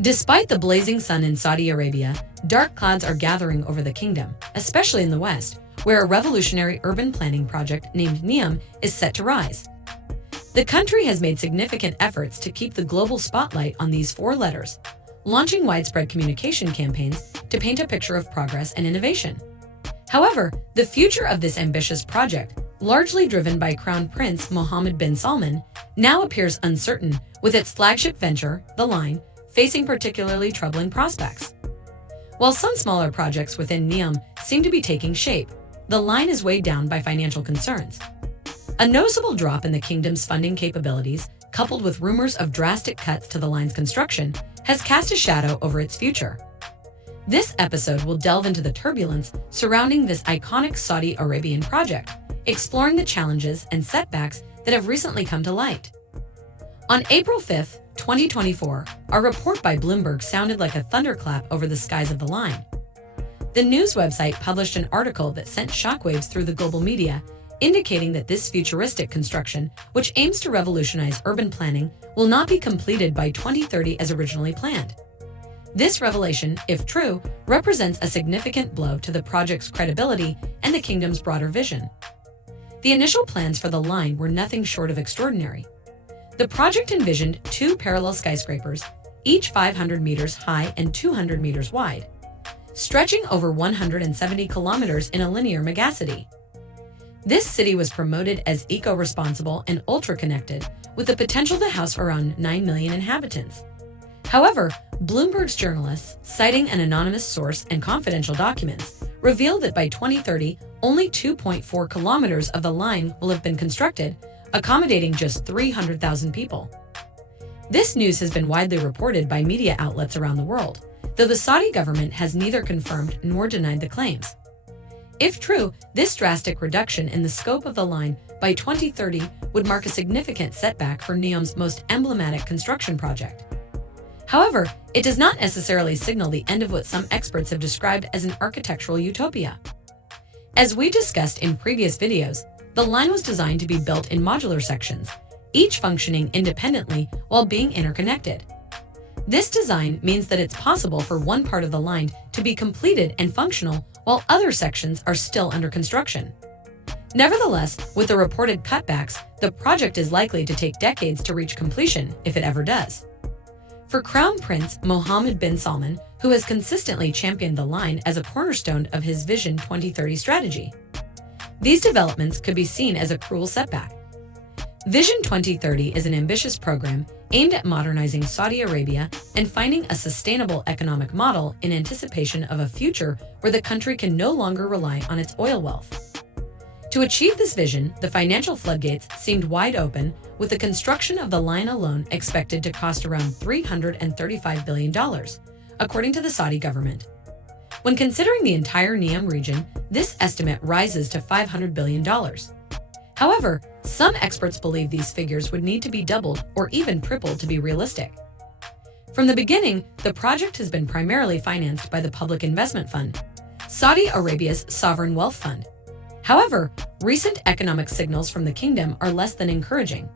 Despite the blazing sun in Saudi Arabia, dark clouds are gathering over the kingdom, especially in the west, where a revolutionary urban planning project named Neom is set to rise. The country has made significant efforts to keep the global spotlight on these four letters, launching widespread communication campaigns to paint a picture of progress and innovation. However, the future of this ambitious project, largely driven by Crown Prince Mohammed bin Salman, now appears uncertain, with its flagship venture, the Line, facing particularly troubling prospects. While some smaller projects within Neom seem to be taking shape, the Line is weighed down by financial concerns. A noticeable drop in the kingdom's funding capabilities, coupled with rumors of drastic cuts to the line's construction, has cast a shadow over its future. This episode will delve into the turbulence surrounding this iconic Saudi Arabian project, exploring the challenges and setbacks that have recently come to light. On April 5, 2024, a report by Bloomberg sounded like a thunderclap over the skies of the Line. The news website published an article that sent shockwaves through the global media, indicating that this futuristic construction, which aims to revolutionize urban planning, will not be completed by 2030 as originally planned. This revelation, if true, represents a significant blow to the project's credibility and the kingdom's broader vision. The initial plans for the Line were nothing short of extraordinary. The project envisioned two parallel skyscrapers, each 500 meters high and 200 meters wide, stretching over 170 kilometers in a linear megacity. This city was promoted as eco-responsible and ultra-connected, with the potential to house around 9 million inhabitants. However, Bloomberg's journalists, citing an anonymous source and confidential documents, revealed that by 2030, only 2.4 kilometers of the line will have been constructed, accommodating just 300,000 people. This news has been widely reported by media outlets around the world, though the Saudi government has neither confirmed nor denied the claims. If true, this drastic reduction in the scope of the line by 2030 would mark a significant setback for Neom's most emblematic construction project. However, it does not necessarily signal the end of what some experts have described as an architectural utopia. As we discussed in previous videos, the line was designed to be built in modular sections, each functioning independently while being interconnected. This design means that it's possible for one part of the line to be completed and functional while other sections are still under construction. Nevertheless, with the reported cutbacks, the project is likely to take decades to reach completion if it ever does. For Crown Prince Mohammed bin Salman, who has consistently championed the line as a cornerstone of his Vision 2030 strategy, these developments could be seen as a cruel setback. Vision 2030 is an ambitious program aimed at modernizing Saudi Arabia and finding a sustainable economic model in anticipation of a future where the country can no longer rely on its oil wealth. To achieve this vision, the financial floodgates seemed wide open, with the construction of the line alone expected to cost around $335 billion, according to the Saudi government. When considering the entire Neom region, this estimate rises to $500 billion. However, some experts believe these figures would need to be doubled or even tripled to be realistic. From the beginning, the project has been primarily financed by the Public Investment Fund, Saudi Arabia's sovereign wealth fund. However, recent economic signals from the kingdom are less than encouraging.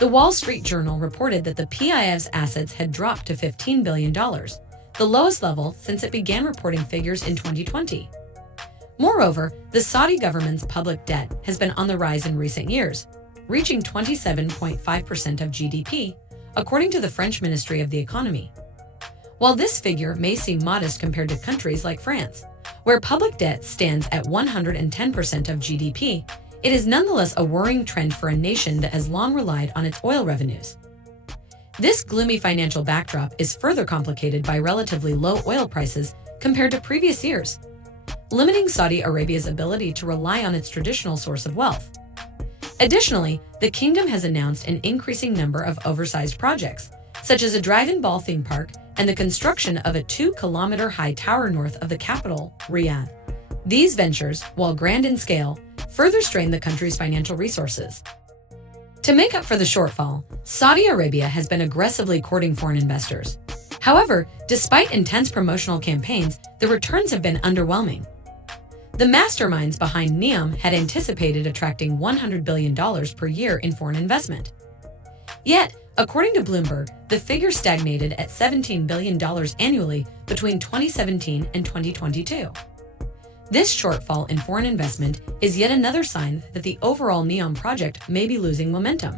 The Wall Street Journal reported that the PIF's assets had dropped to $15 billion, the lowest level since it began reporting figures in 2020. Moreover, the Saudi government's public debt has been on the rise in recent years, reaching 27.5% of GDP, according to the French Ministry of the Economy. While this figure may seem modest compared to countries like France, where public debt stands at 110% of GDP, it is nonetheless a worrying trend for a nation that has long relied on its oil revenues. This gloomy financial backdrop is further complicated by relatively low oil prices compared to previous years, limiting Saudi Arabia's ability to rely on its traditional source of wealth. Additionally, the kingdom has announced an increasing number of oversized projects, such as a Dragon Ball theme park and the construction of a 2-kilometer-high tower north of the capital, Riyadh. These ventures, while grand in scale, further strain the country's financial resources. To make up for the shortfall, Saudi Arabia has been aggressively courting foreign investors. However, despite intense promotional campaigns, the returns have been underwhelming. The masterminds behind Neom had anticipated attracting $100 billion per year in foreign investment. Yet, According to Bloomberg, the figure stagnated at $17 billion annually between 2017 and 2022. This shortfall in foreign investment is yet another sign that the overall Neom project may be losing momentum.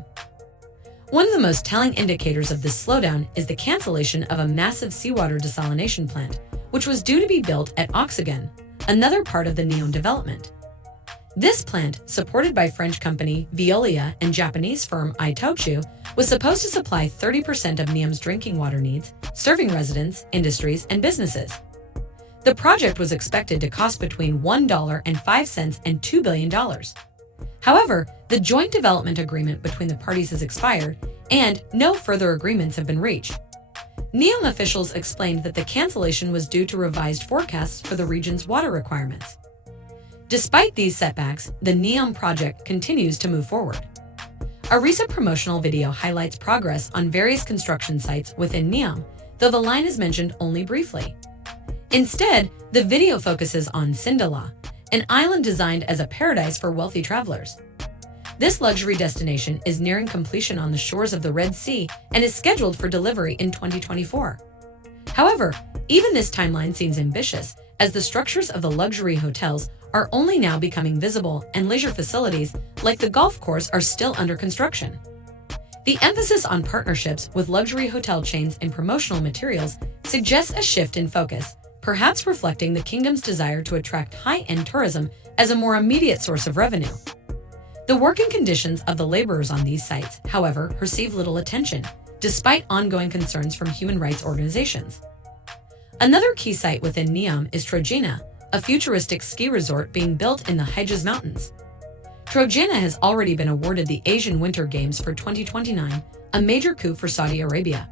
One of the most telling indicators of this slowdown is the cancellation of a massive seawater desalination plant, which was due to be built at Oxagon, another part of the Neom development. This plant, supported by French company Veolia and Japanese firm Itochu, was supposed to supply 30% of Neom's drinking water needs, serving residents, industries, and businesses. The project was expected to cost between $1.05 and $2 billion. However, the joint development agreement between the parties has expired, and no further agreements have been reached. Neom officials explained that the cancellation was due to revised forecasts for the region's water requirements. Despite these setbacks, the Neom project continues to move forward. A recent promotional video highlights progress on various construction sites within Neom, though the line is mentioned only briefly. Instead, the video focuses on Sindala, an island designed as a paradise for wealthy travelers. This luxury destination is nearing completion on the shores of the Red Sea and is scheduled for delivery in 2024. However, even this timeline seems ambitious, as the structures of the luxury hotels are only now becoming visible and leisure facilities like the golf course are still under construction. The emphasis on partnerships with luxury hotel chains and promotional materials suggests a shift in focus, perhaps reflecting the kingdom's desire to attract high-end tourism as a more immediate source of revenue. The working conditions of the laborers on these sites, however, receive little attention, despite ongoing concerns from human rights organizations. Another key site within Neom is Trojana, a futuristic ski resort being built in the Hejaz Mountains. Trojana has already been awarded the Asian Winter Games for 2029, a major coup for Saudi Arabia.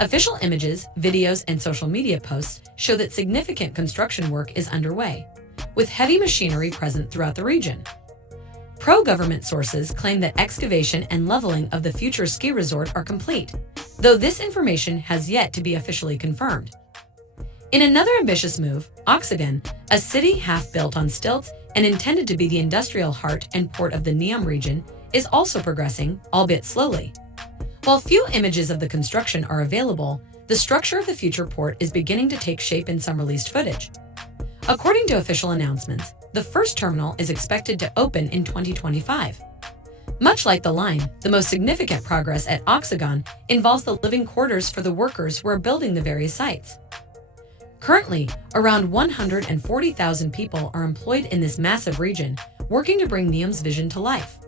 Official images, videos, and social media posts show that significant construction work is underway, with heavy machinery present throughout the region. Pro-government sources claim that excavation and leveling of the future ski resort are complete, though this information has yet to be officially confirmed. In another ambitious move, Oxagon, a city half-built on stilts and intended to be the industrial heart and port of the Neom region, is also progressing, albeit slowly. While few images of the construction are available, the structure of the future port is beginning to take shape in some released footage. According to official announcements, the first terminal is expected to open in 2025. Much like the line, the most significant progress at Oxagon involves the living quarters for the workers who are building the various sites. Currently, around 140,000 people are employed in this massive region, working to bring Neom's vision to life.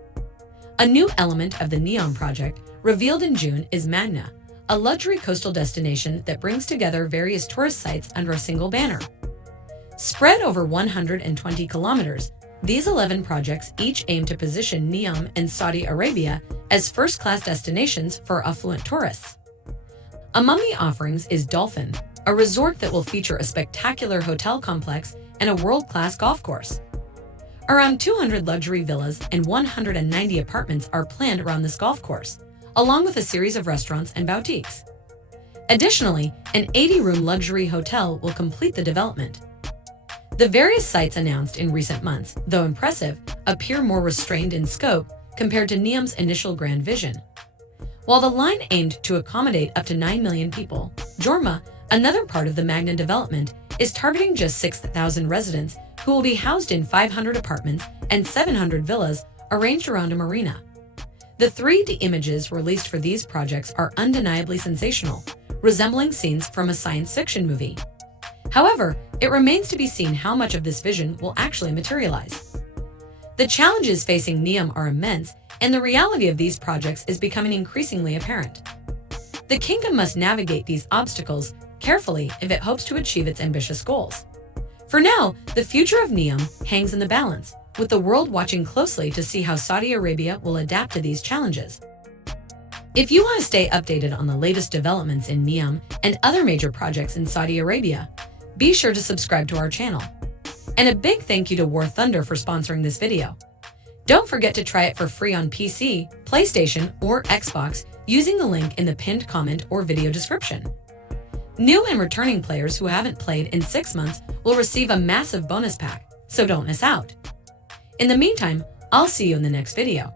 A new element of the Neom project, revealed in June, is Magna, a luxury coastal destination that brings together various tourist sites under a single banner. Spread over 120 kilometers, these 11 projects each aim to position Neom and Saudi Arabia as first-class destinations for affluent tourists. Among the offerings is Dolphin, a resort that will feature a spectacular hotel complex and a world-class golf course. Around 200 luxury villas and 190 apartments are planned around this golf course, along with a series of restaurants and boutiques. Additionally, an 80-room luxury hotel will complete the development. The various sites announced in recent months, though impressive, appear more restrained in scope compared to Neom's initial grand vision. While the line aimed to accommodate up to 9 million people, Jorma, another part of the Magna development, is targeting just 6,000 residents who will be housed in 500 apartments and 700 villas arranged around a marina. The 3D images released for these projects are undeniably sensational, resembling scenes from a science fiction movie. However, it remains to be seen how much of this vision will actually materialize. The challenges facing Neom are immense, and the reality of these projects is becoming increasingly apparent. The kingdom must navigate these obstacles carefully if it hopes to achieve its ambitious goals. For now, the future of Neom hangs in the balance, with the world watching closely to see how Saudi Arabia will adapt to these challenges. If you want to stay updated on the latest developments in Neom and other major projects in Saudi Arabia, be sure to subscribe to our channel. And a big thank you to War Thunder for sponsoring this video. Don't forget to try it for free on PC, PlayStation, or Xbox using the link in the pinned comment or video description. New and returning players who haven't played in 6 months will receive a massive bonus pack, so don't miss out. In the meantime, I'll see you in the next video.